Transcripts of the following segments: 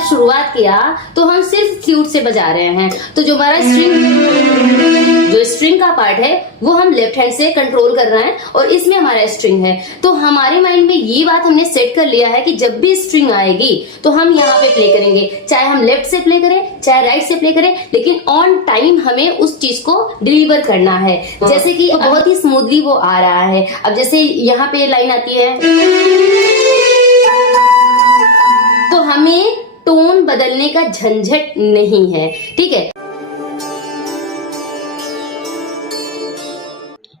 जब शुरुआत किया तो हम सिर्फ फ्लूट से बजा रहे हैं, तो जो हमारा स्ट्रिंग का पार्ट है वो हम लेफ्ट हैंड से कंट्रोल कर रहे हैं और इसमें हमारा स्ट्रिंग है। तो हमारे माइंड में ये बात हमने सेट कर लिया है कि जब भी स्ट्रिंग आएगी तो हम यहाँ पे प्ले करेंगे, चाहे हम लेफ्ट से प्ले करें चाहे राइट से प्ले करें, लेकिन ऑन टाइम हमें उस चीज को डिलीवर करना है। जैसे कि बहुत ही स्मूथली वो आ रहा है। अब जैसे यहाँ पे लाइन आती है तो हमें टोन बदलने का झंझट नहीं है, ठीक है।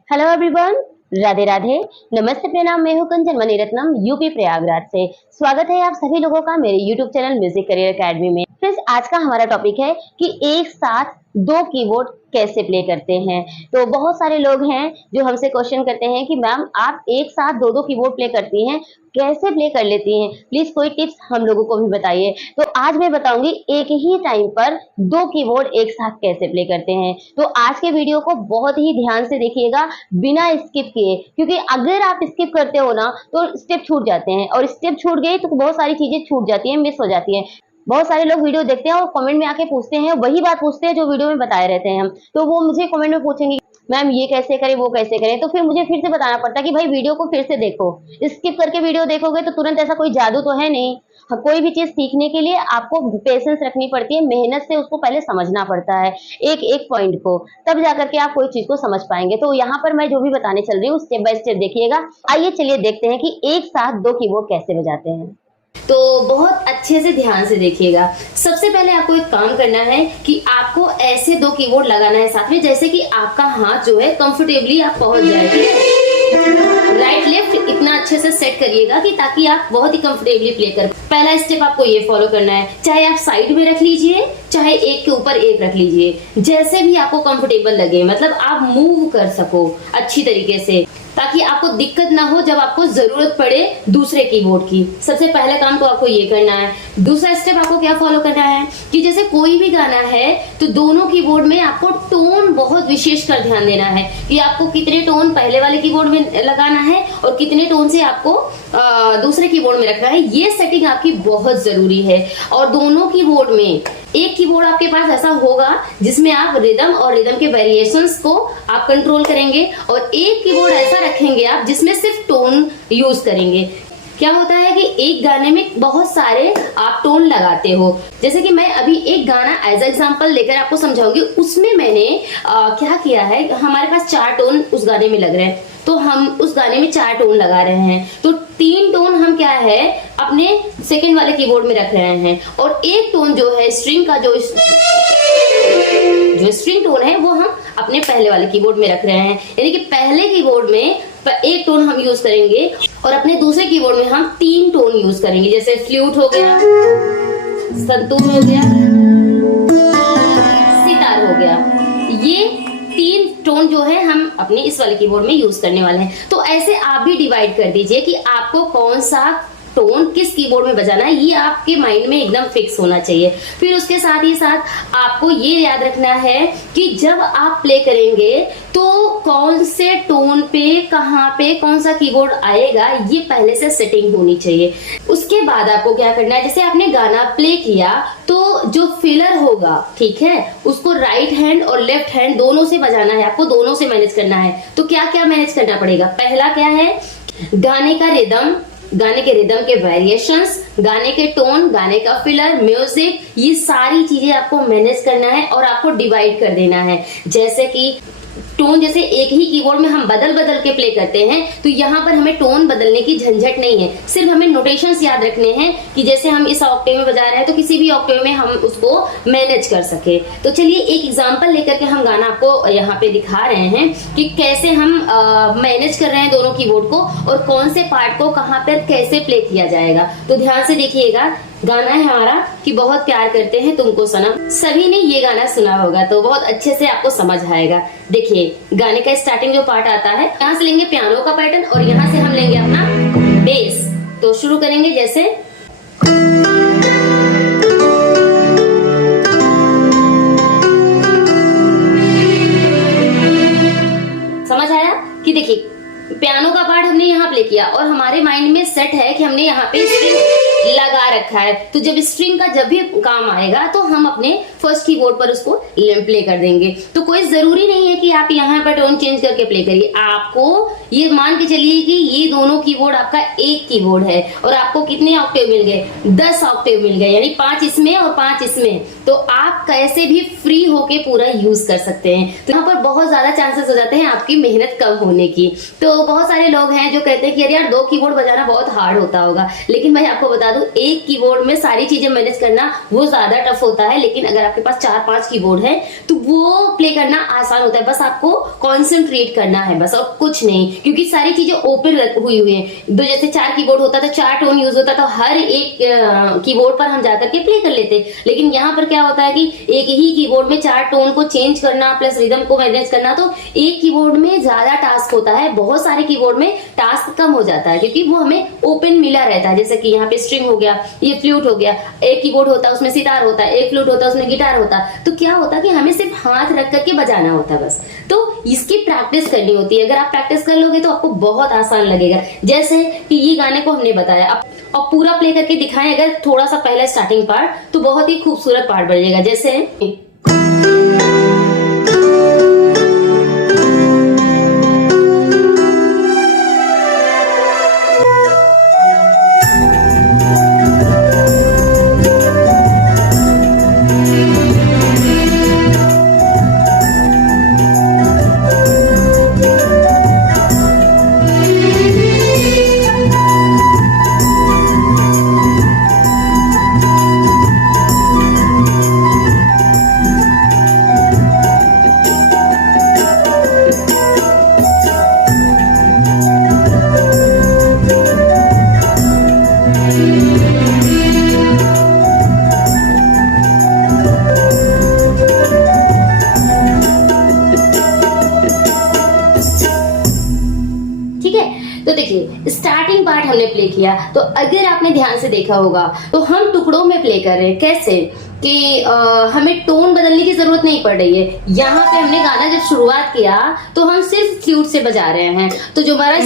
हेलो एवरीवन, राधे राधे, नमस्ते, प्रणाम। मैं हूं कंचन मणिरत्नम, यूपी प्रयागराज से। स्वागत है आप सभी लोगों का मेरे YouTube channel music career academy में। फ्रेंड्स, आज का हमारा टॉपिक है कि एक साथ दो कीबोर्ड कैसे प्ले करते हैं। तो बहुत सारे लोग हैं जो हमसे क्वेश्चन करते हैं कि मैम आप एक साथ दो दो कीबोर्ड प्ले करती हैं, कैसे प्ले कर लेती हैं, प्लीज कोई टिप्स हम लोगों को भी बताइए। तो आज मैं बताऊंगी एक ही टाइम पर दो कीबोर्ड एक साथ कैसे प्ले करते हैं। तो आज के वीडियो को बहुत ही ध्यान से देखिएगा, बिना स्किप किए, क्योंकि अगर आप स्किप करते हो ना तो स्टेप छूट जाते हैं, और स्टेप छूट गई तो बहुत सारी चीजें छूट जाती हैं, मिस हो जाती हैं। बहुत सारे लोग वीडियो देखते हैं और कमेंट में आके पूछते हैं, वही बात पूछते हैं जो वीडियो में बताए रहते हैं हम। तो वो मुझे कमेंट में पूछेंगे मैम ये कैसे करें वो कैसे करें, तो फिर मुझे फिर से बताना पड़ता है कि भाई वीडियो को फिर से देखो। स्किप करके वीडियो देखोगे तो तुरंत ऐसा कोई जादू तो है नहीं। कोई भी चीज सीखने के लिए आपको पेशेंस रखनी पड़ती है, मेहनत से उसको पहले समझना पड़ता है एक एक पॉइंट को, तब जाकर के आप कोई चीज को समझ पाएंगे। तो यहाँ पर मैं जो भी बताने चल रही हूँ स्टेप बाय स्टेप देखिएगा। आइए चलिए देखते हैं कि एक साथ दो कीबोर्ड कैसे बजाते हैं। तो बहुत अच्छे से ध्यान से देखिएगा। सबसे पहले आपको एक काम करना है कि आपको ऐसे दो कीबोर्ड लगाना है साथ में, जैसे कि आपका हाथ जो है कंफर्टेबली आप पहुंच जाए। राइट लेफ्ट इतना अच्छे से सेट करिएगा कि ताकि आप बहुत ही कंफर्टेबली प्ले कर। पहला स्टेप आपको ये फॉलो करना है, चाहे आप साइड में रख लीजिए चाहे एक के ऊपर एक रख लीजिए, जैसे भी आपको कंफर्टेबल लगे, मतलब आप मूव कर सको अच्छी तरीके से, ताकि आपको दिक्कत ना हो जब आपको जरूरत पड़े दूसरे कीबोर्ड की। सबसे पहला काम तो आपको ये करना है। दूसरा स्टेप आपको क्या फॉलो करना है कि जैसे कोई भी गाना है तो दोनों कीबोर्ड में आपको टोन बहुत विशेष कर ध्यान देना है कि आपको कितने टोन पहले वाले कीबोर्ड में लगाना है और कितने टोन से आपको दूसरे कीबोर्ड में रखना है। ये सेटिंग आपकी बहुत जरूरी है। और दोनों कीबोर्ड में एक कीबोर्ड आपके पास ऐसा होगा जिसमें आप रिदम और रिदम के वेरिएशंस को आप कंट्रोल करेंगे, और एक कीबोर्ड ऐसा रखेंगे आप जिसमें सिर्फ टोन यूज करेंगे। क्या होता है कि एक गाने में बहुत सारे आप टोन लगाते हो, जैसे कि मैं अभी एक गाना एज एग्जांपल लेकर आपको समझाऊंगी। उसमें मैंने क्या किया है, हमारे पास 4 टोन उस गाने में लग रहे हैं, तो हम उस गाने में 4 टोन लगा रहे हैं, तो 3 टोन हम क्या है अपने सेकंड वाले कीबोर्ड में रख रहे हैं, और एक टोन जो है स्ट्रिंग का जो स्ट्रिंग टोन है वो हम अपने पहले वाले कीबोर्ड में रख रहे हैं। यानी कि पहले कीबोर्ड में एक टोन हम यूज करेंगे और अपने दूसरे कीबोर्ड में हम 3 टोन यूज करेंगे, जैसे फ्लूट हो गया, संतूर हो गया, सितार हो गया। ये 3 टोन जो है हम अपने इस वाले कीबोर्ड में यूज करने वाले हैं। तो ऐसे आप भी डिवाइड कर दीजिए कि आपको कौन सा टोन किस कीबोर्ड में बजाना है, ये आपके माइंड में एकदम फिक्स होना चाहिए। फिर उसके साथ ही साथ आपको ये याद रखना है कि जब आप प्ले करेंगे तो कौन से टोन पे कहाँ पे कौन सा कीबोर्ड आएगा, ये पहले से सेटिंग होनी चाहिए। उसके बाद आपको क्या करना है, जैसे आपने गाना प्ले किया तो जो फिलर होगा, ठीक है, उसको राइट हैंड और लेफ्ट हैंड दोनों से बजाना है, आपको दोनों से मैनेज करना है। तो क्या क्या मैनेज करना पड़ेगा, पहला क्या है, गाने का रिदम, गाने के रिदम के वेरिएशंस, गाने के टोन, गाने का फिलर, म्यूजिक, ये सारी चीजें आपको मैनेज करना है और आपको डिवाइड कर देना है। जैसे कि टोन जैसे एक ही कीबोर्ड में हम बदल बदल के प्ले करते हैं, तो यहाँ पर हमें टोन बदलने की झंझट नहीं है, सिर्फ हमें नोटेशंस याद रखने हैं कि जैसे हम इस ऑक्टेव में बजा रहे हैं तो किसी भी ऑक्टेव में हम उसको मैनेज कर सके। तो चलिए एक एग्जांपल लेकर के हम गाना आपको यहाँ पे दिखा रहे हैं कि कैसे हम मैनेज कर रहे हैं दोनों कीबोर्ड को और कौन से पार्ट को कहाँ पर कैसे प्ले किया जाएगा। तो ध्यान से देखिएगा। गाना है हमारा कि बहुत प्यार करते हैं तुमको सनम। सभी ने ये गाना सुना होगा तो बहुत अच्छे से आपको समझ आएगा। देखिए गाने का स्टार्टिंग जो पार्ट आता है, यहाँ से लेंगे पियानो का पैटर्न और यहाँ से हम लेंगे अपना बेस। तो शुरू करेंगे जैसे, समझ आया कि देखिए पियानो का पार्ट हमने यहाँ प्ले किया और हमारे माइंड में सेट है कि हमने यहाँ पे स्ट्रिंग लगा रखा है, तो जब स्ट्रिंग का जब भी काम आएगा तो हम अपने फर्स्ट कीबोर्ड पर उसको प्ले कर देंगे। तो कोई जरूरी नहीं है कि आप यहाँ पर टोन चेंज करके प्ले करिए। आपको ये मान के चलिए कि ये दोनों कीबोर्ड आपका एक कीबोर्ड है और आपको कितने ऑक्टेव मिल गए, 10 ऑक्टेव मिल गए, यानी 5 इसमें और 5 इसमें। तो आप कैसे भी फ्री होके पूरा यूज कर सकते हैं। तो यहाँ पर बहुत ज्यादा चांसेस हो जाते हैं आपकी मेहनत कम होने की। तो बहुत सारे लोग हैं जो कहते हैं कि यार 2 कीबोर्ड बजाना बहुत हार्ड होता होगा, लेकिन मैं आपको बता दूं एक कीबोर्ड में सारी चीजें मैनेज करना वो ज्यादा टफ होता है। लेकिन अगर आपके पास 4-5 कीबोर्ड है तो वो प्ले करना आसान होता है। बस आपको कॉन्सेंट्रेट करना है बस, और कुछ नहीं, क्योंकि सारी चीजें ओपन हुई हुई है। दो जैसे 4 कीबोर्ड होता तो 4 टोन यूज होता तो हर एक कीबोर्ड पर हम जाकर के प्ले कर लेते। लेकिन यहाँ पर क्या होता है कि एक ही कीबोर्ड में 4 टोन को चेंज करना प्लस रिदम को मैनेज करना, तो एक कीबोर्ड में ज्यादा टास्क होता है। बहुत सारे कीबोर्ड में टास्क कम हो जाता है क्योंकि वो हमें ओपन मिला रहता है। जैसे कि यहाँ पे स्ट्रिंग हो गया, ये फ्लूट हो गया, एक कीबोर्ड होता है उसमें सितार होता है, एक फ्लूट होता है उसमें गिटार होता है। तो क्या होता है कि हमें सिर्फ हाथ रख करके बजाना होता है बस। तो इसकी प्रैक्टिस करनी होती है। अगर आप प्रैक्टिस कर लोगे तो आपको बहुत आसान लगेगा। जैसे कि ये गाने को हमने बताया, अब पूरा प्ले करके दिखाएं अगर थोड़ा सा पहले स्टार्टिंग पार्ट, तो बहुत ही खूबसूरत पार्ट बन जाएगा। जैसे तो देखिए स्टार्टिंग पार्ट हमने प्ले किया, तो अगर आपने ध्यान से देखा होगा तो हम टुकड़ों में प्ले कर रहे हैं। कैसे कि हमें टोन बदलने की जरूरत नहीं पड़ रही है। यहाँ पे हमने गाना जब शुरुआत किया तो हम सिर्फ फ्लूट से बजा रहे हैं। तो जो हमारा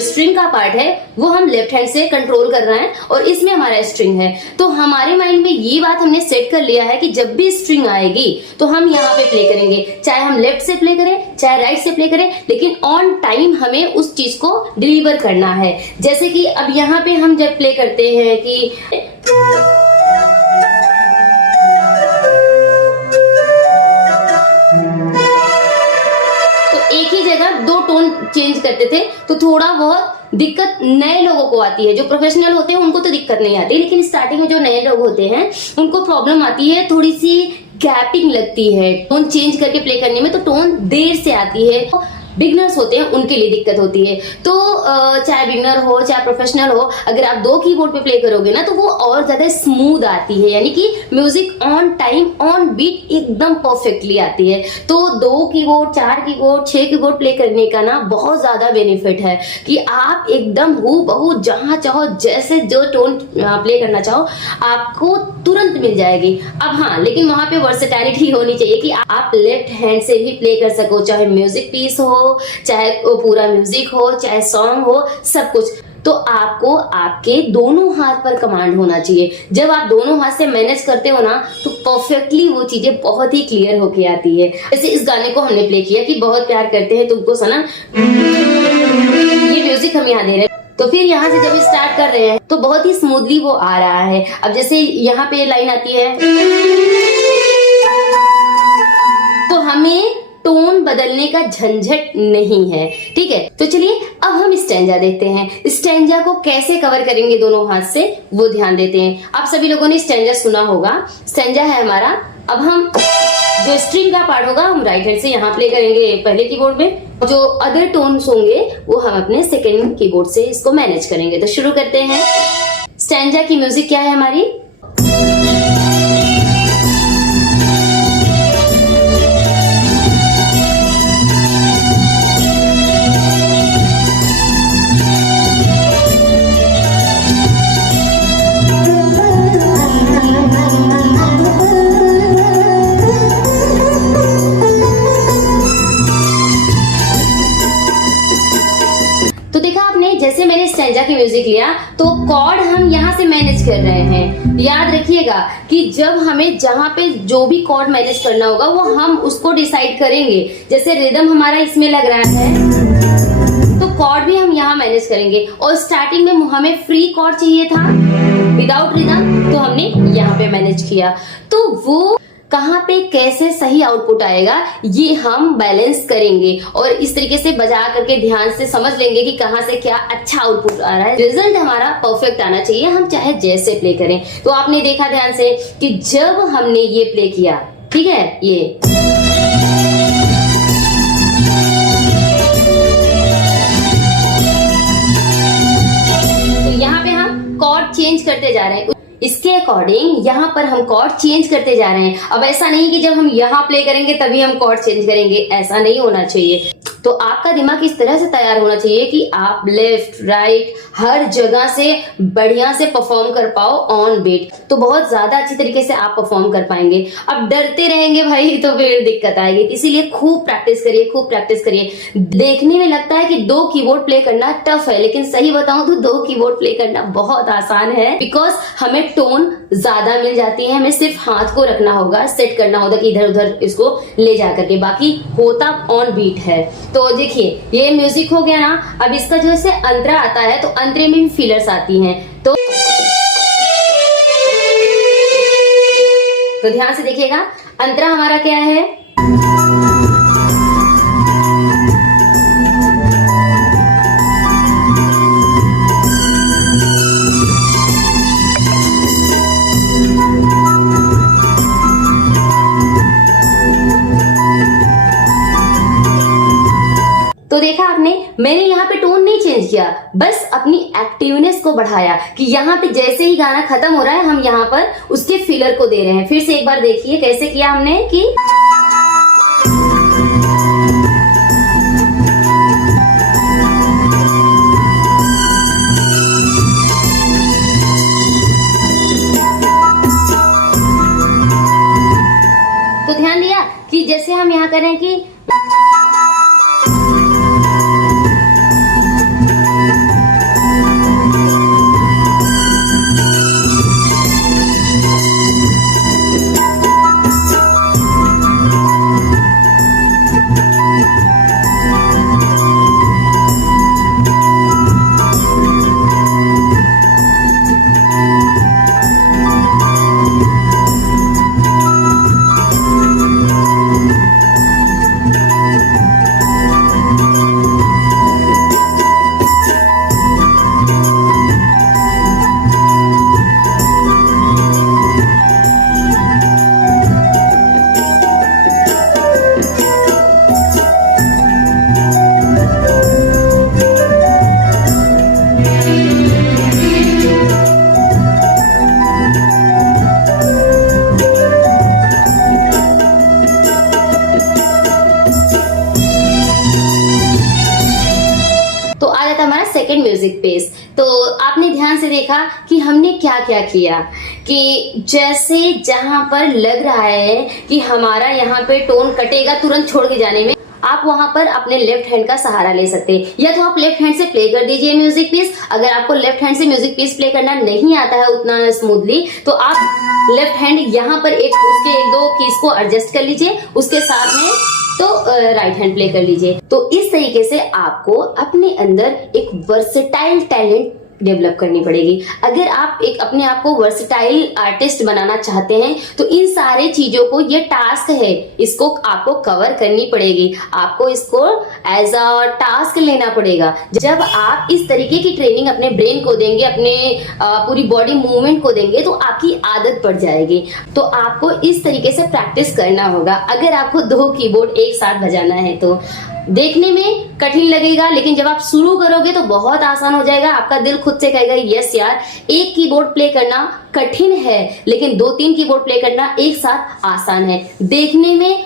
स्ट्रिंग का पार्ट है वो हम लेफ्ट हैंड से कंट्रोल कर रहे हैं और इसमें हमारा स्ट्रिंग है। तो हमारे माइंड में ये बात हमने सेट कर लिया है कि जब भी स्ट्रिंग आएगी तो हम यहाँ पे प्ले करेंगे, चाहे हम लेफ्ट से प्ले करें चाहे राइट से प्ले करें, लेकिन ऑन टाइम हमें उस चीज को डिलीवर करना है। जैसे कि अब यहाँ पे हम जब प्ले करते हैं कि एक ही जगह 2 टोन चेंज करते थे तो थोड़ा बहुत दिक्कत नए लोगों को आती है। जो प्रोफेशनल होते हैं उनको तो दिक्कत नहीं आती, लेकिन स्टार्टिंग में जो नए लोग होते हैं उनको प्रॉब्लम आती है, थोड़ी सी गैपिंग लगती है टोन चेंज करके प्ले करने में, तो टोन देर से आती है। तो बिगनर्स होते हैं उनके लिए दिक्कत होती है। तो चाहे बिगनर हो चाहे प्रोफेशनल हो, अगर आप 2 कीबोर्ड पे प्ले करोगे ना तो वो और ज्यादा स्मूथ आती है, यानी कि music on time on beat एकदम परफेक्टली आती है। तो 2 कीबोर्ड 4 कीबोर्ड 6 कीबोर्ड प्ले करने का ना बहुत ज्यादा बेनिफिट है कि आप एकदम हूबहू जहां चाहो जैसे जो टोन प्ले करना चाहो आपको तुरंत मिल जाएगी। अब हाँ, लेकिन वहां पे वर्सेटैलिटी होनी चाहिए कि आप लेफ्ट हैंड से भी प्ले कर सको, चाहे म्यूजिक पीस हो चाहे पूरा म्यूजिक हो चाहे सॉन्ग हो, सब कुछ। तो आपको आपके दोनों हाथ पर कमांड होना चाहिए। जब आप दोनों हाथ से मैनेज करते हो ना तो परफेक्टली वो चीजें बहुत ही क्लियर होके आती है। जैसे इस गाने को हमने प्ले किया कि बहुत प्यार करते हैं तुमको सनम, ये म्यूजिक हम यहाँ दे रहे हैं। तो फिर यहाँ से जब स्टार्ट कर रहे हैं तो बहुत ही स्मूथली वो आ रहा है। अब जैसे यहाँ पे लाइन आती है तो हमें टोन बदलने का झंझट नहीं है, ठीक है। तो चलिए अब हम स्टैंजा देखते हैं। स्टैंजा को कैसे कवर करेंगे दोनों हाथ से वो ध्यान देते हैं। आप सभी लोगों ने स्टैंजा सुना होगा। स्टैंजा है हमारा, अब हम जो स्ट्रिंग का पार्ट होगा हम राइट हैंड से यहाँ प्ले करेंगे पहले कीबोर्ड में, जो अदर टोन्स होंगे वो हम अपने सेकेंड कीबोर्ड से इसको मैनेज करेंगे। तो शुरू करते हैं। स्टैंजा की म्यूजिक क्या है हमारी, जैसे मैंने स्टैंजा की म्यूजिक लिया तो कॉर्ड कर रहे हैं। याद रखिएगा कि जब हमें जहाँ पे जो भी कॉर्ड मैनेज करना होगा वो हम उसको डिसाइड करेंगे। जैसे रिदम हमारा इसमें लग रहा है तो कॉर्ड भी हम यहाँ मैनेज करेंगे। और स्टार्टिंग में हमें फ्री कॉर्ड चाहिए था विदाउट रिदम, तो हमने यहाँ पे मैनेज किया। तो वो कहाँ पे कैसे सही आउटपुट आएगा ये हम बैलेंस करेंगे और इस तरीके से बजा करके ध्यान से समझ लेंगे कि कहाँ से क्या अच्छा आउटपुट आ रहा है। रिजल्ट हमारा परफेक्ट आना चाहिए, हम चाहे जैसे प्ले करें। तो आपने देखा ध्यान से कि जब हमने ये प्ले किया, ठीक है, ये तो यहाँ पे हम कॉर्ड चेंज करते जा रहे हैं। इसके अकॉर्डिंग यहाँ पर हम कॉर्ड चेंज करते जा रहे हैं। अब ऐसा नहीं कि जब हम यहाँ प्ले करेंगे तभी हम कॉर्ड चेंज करेंगे, ऐसा नहीं होना चाहिए। तो आपका दिमाग इस तरह से तैयार होना चाहिए कि आप लेफ्ट राइट हर जगह से बढ़िया से परफॉर्म कर पाओ ऑन बीट, तो बहुत ज्यादा अच्छी तरीके से आप परफॉर्म कर पाएंगे। अब डरते रहेंगे भाई तो फिर दिक्कत आएगी। इसीलिए खूब प्रैक्टिस करिए, खूब प्रैक्टिस करिए। देखने में लगता है कि 2 कीबोर्ड प्ले करना टफ है, लेकिन सही बताऊं तो 2 कीबोर्ड प्ले करना बहुत आसान है। बिकॉज हमें टोन ज्यादा मिल जाती है, हमें सिर्फ हाथ को रखना होगा, सेट करना होगा कि इधर उधर इसको ले जा करके, बाकी होता ऑन बीट है। तो देखिए ये म्यूजिक हो गया ना। अब इसका जो है अंतरा आता है, तो अंतरे में भी फीलर्स आती हैं। तो ध्यान से देखिएगा, अंतरा हमारा क्या है, तो देखा आपने, मैंने यहाँ पे टोन नहीं चेंज किया, बस अपनी एक्टिवनेस को बढ़ाया कि यहाँ पे जैसे ही गाना खत्म हो रहा है हम यहाँ पर उसके फिलर को दे रहे हैं। फिर से एक बार देखिए कैसे किया हमने कि तो ध्यान दिया कि जैसे हम यहाँ कर रहे हैं कि सेकंड म्यूजिक पेस। तो आपने ध्यान से देखा कि हमने क्या क्या किया कि जैसे जहां पर लग रहा है कि हमारा यहाँ पे टोन कटेगा तुरंत छोड़ के जाने में, आप वहां पर अपने लेफ्ट हैंड का सहारा ले सकते हैं। या तो आप लेफ्ट हैंड से प्ले कर दीजिए म्यूजिक पीस। अगर आपको लेफ्ट हैंड से म्यूजिक पीस प्ले करना नहीं आता है उतना स्मूथली, तो आप लेफ्ट हैंड यहाँ पर उसके 1-2 कीज को एडजस्ट कर लीजिए, उसके साथ में तो राइट हैंड प्ले कर लीजिए। तो इस तरीके से आपको अपने अंदर एक वर्सेटाइल टैलेंट डेवलप करनी पड़ेगी। अगर आप एक अपने आप को वर्सेटाइल आर्टिस्ट बनाना चाहते हैं तो इन सारे चीजों को, ये टास्क है, इसको आपको कवर करनी पड़ेगी। आपको इसको एज अ टास्क लेना पड़ेगा। जब आप इस तरीके की ट्रेनिंग अपने ब्रेन को देंगे, अपने पूरी बॉडी मूवमेंट को देंगे, तो आपकी आदत पड़ जाएगी। तो आपको इस तरीके से प्रैक्टिस करना होगा। अगर आपको 2 कीबोर्ड एक साथ बजाना है तो देखने में कठिन लगेगा, लेकिन जब आप शुरू करोगे तो बहुत आसान हो जाएगा। आपका दिल खुद से कहेगा यस यार, एक कीबोर्ड प्ले करना कठिन है लेकिन 2-3 कीबोर्ड प्ले करना एक साथ आसान है। देखने में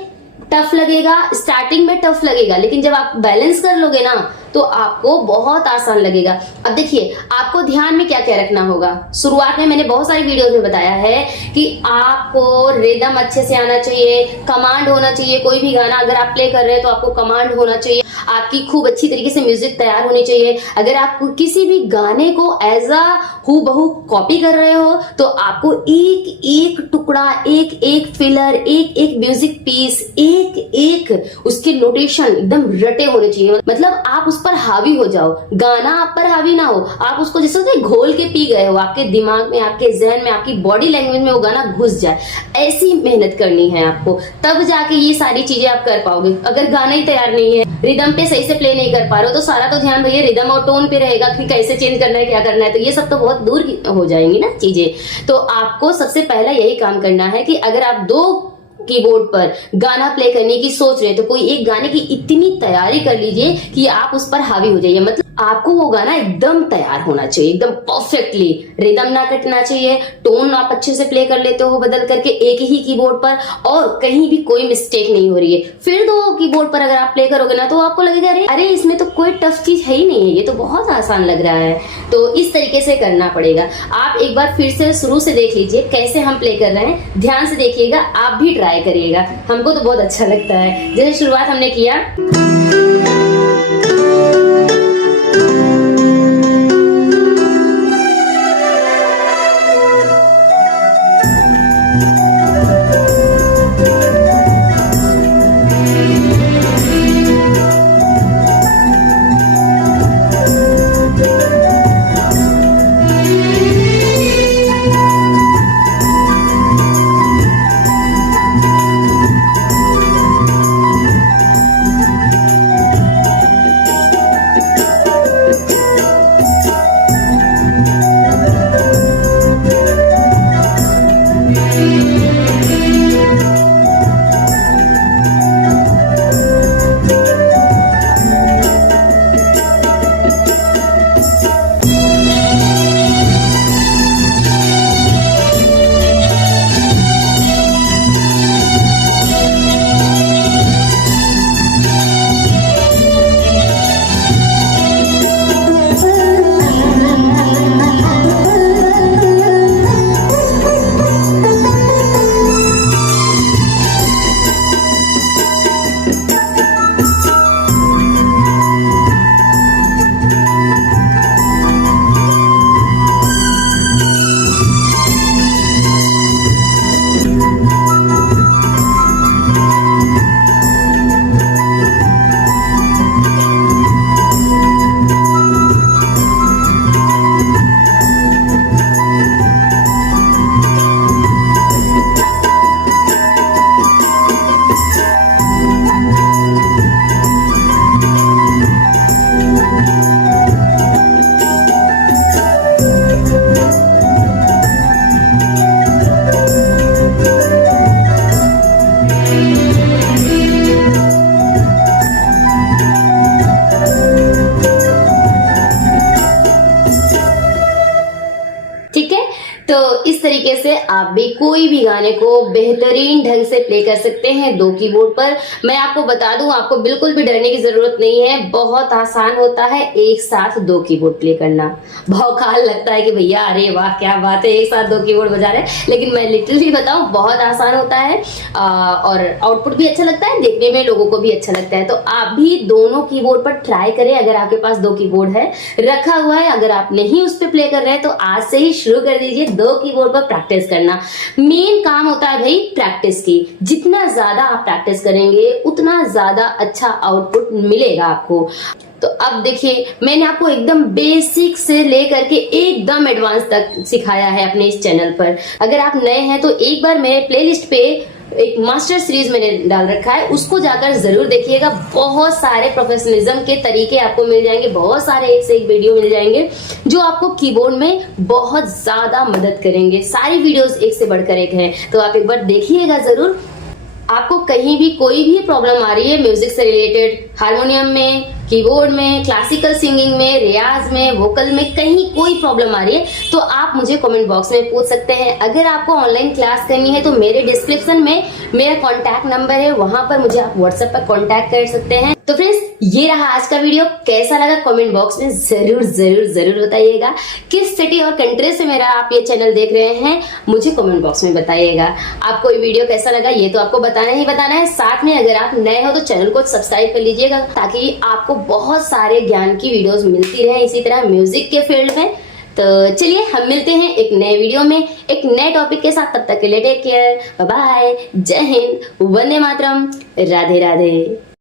टफ लगेगा, स्टार्टिंग में टफ लगेगा, लेकिन जब आप बैलेंस कर लोगे ना तो आपको बहुत आसान लगेगा। अब देखिए, आपको ध्यान में क्या क्या रखना होगा। शुरुआत में मैंने बहुत सारी वीडियोस में बताया है कि आपको रिदम अच्छे से आना चाहिए, कमांड होना चाहिए। कोई भी गाना अगर आप प्ले कर रहे हैं तो आपको कमांड होना चाहिए, आपकी खूब अच्छी तरीके से म्यूजिक तैयार होनी चाहिए। अगर आप किसी भी गाने को एज अ हूबहू कॉपी कर रहे हो तो आपको एक एक टुकड़ा, एक एक फिलर, एक एक म्यूजिक पीस, एक एक उसके नोटेशन एकदम रटे होने चाहिए। मतलब आप उस पर हावी हो जाओ, गाना आप पर हावी ना हो। आप उसको जैसे होता है घोल के पी गए हो, आपके दिमाग में, आपके जहन में, आपकी बॉडी लैंग्वेज में वो गाना घुस जाए। ऐसी मेहनत करनी है आपको, तब जाके ये सारी चीजें आप कर पाओगे। अगर गाना ही तैयार नहीं है, रिदम पे सही से प्ले नहीं कर पा रहे हो, तो सारा तो ध्यान भैया रिदम और टोन पे रहेगा कि कैसे चेंज करना है, क्या करना है। तो ये सब तो बहुत दूर हो जाएंगी ना चीजें। तो आपको सबसे पहला यही काम करना है कि अगर आप 2 कीबोर्ड पर गाना प्ले करने की सोच रहे हैं तो कोई एक गाने की इतनी तैयारी कर लीजिए कि आप उस पर हावी हो जाइए। मतलब आपको वो गाना एकदम तैयार होना चाहिए, एकदम परफेक्टली। रिदम ना कटना चाहिए, टोन आप अच्छे से प्ले कर लेते हो बदल करके एक ही कीबोर्ड पर, और कहीं भी कोई मिस्टेक नहीं हो रही है। फिर 2 कीबोर्ड पर अगर आप प्ले करोगे ना तो आपको लगेगा अरे इसमें तो कोई टफ चीज है ही नहीं है, ये तो बहुत आसान लग रहा है। तो इस तरीके से करना पड़ेगा। आप एक बार फिर से शुरू से देख लीजिए कैसे हम प्ले कर रहे हैं, ध्यान से देखिएगा, आप भी ट्राई करिएगा। हमको तो बहुत अच्छा लगता है। जैसे शुरुआत हमने किया, तो इस तरीके से आप भी कोई भी गाने को बेहतरीन ढंग से प्ले कर सकते हैं 2 कीबोर्ड पर। मैं आपको बता दूं, आपको बिल्कुल भी डरने की जरूरत नहीं है, बहुत आसान होता है एक साथ 2 कीबोर्ड प्ले करना। भौकाल लगता है कि भैया अरे वाह क्या बात है, एक साथ 2 कीबोर्ड बजा रहे हैं, लेकिन मैं लिटरली बताऊं बहुत आसान होता है और आउटपुट भी अच्छा लगता है, देखने में लोगों को भी अच्छा लगता है। तो आप भी दोनों कीबोर्ड पर ट्राई करें। अगर आपके पास 2 कीबोर्ड है रखा हुआ है, अगर आप नहीं उस पर प्ले कर रहे हैं तो आज से ही शुरू कर दीजिए 2 कीबोर्ड पर प्रैक्टिस करना। मेन काम होता है भाई प्रैक्टिस की, जितना ज्यादा आप प्रैक्टिस करेंगे उतना ज्यादा अच्छा आउटपुट मिलेगा आपको। तो अब देखिए, मैंने आपको एकदम बेसिक से लेकर के एकदम एडवांस तक सिखाया है अपने इस चैनल पर। अगर आप नए हैं तो एक बार मेरे प्लेलिस्ट पे एक मास्टर सीरीज मैंने डाल रखा है, उसको जाकर जरूर देखिएगा। बहुत सारे प्रोफेशनलिज्म के तरीके आपको मिल जाएंगे, बहुत सारे एक से एक वीडियो मिल जाएंगे जो आपको कीबोर्ड में बहुत ज्यादा मदद करेंगे। सारी वीडियोस एक से बढ़कर एक हैं, तो आप एक बार देखिएगा जरूर। आपको कहीं भी कोई भी प्रॉब्लम आ रही है म्यूजिक से रिलेटेड, हारमोनियम में, कीबोर्ड में, क्लासिकल सिंगिंग में, रियाज में, वोकल में कहीं कोई प्रॉब्लम आ रही है तो आप मुझे कमेंट बॉक्स में पूछ सकते हैं। अगर आपको ऑनलाइन क्लास करनी है तो मेरे डिस्क्रिप्शन में मेरा कॉन्टैक्ट नंबर है, वहां पर मुझे आप व्हाट्सएप पर कॉन्टैक्ट कर सकते हैं। तो फ्रेंड्स, ये रहा आज का वीडियो। कैसा लगा कमेंट बॉक्स में जरूर जरूर जरूर बताइएगा। किस सिटी और कंट्री से मेरा आप ये चैनल देख रहे हैं मुझे कमेंट बॉक्स में बताइएगा। आपको ये वीडियो कैसा लगा ये तो आपको बताना ही बताना है। साथ में अगर आप नए हो तो चैनल को सब्सक्राइब कर लीजिएगा ताकि आपको बहुत सारे ज्ञान की वीडियोस मिलती रहे इसी तरह म्यूजिक के फील्ड में। तो चलिए हम मिलते हैं एक नए वीडियो में एक नए टॉपिक के साथ। तब तक के लिए टेक केयर, बाय बाय, जय हिंद, वंदे मातरम, राधे राधे।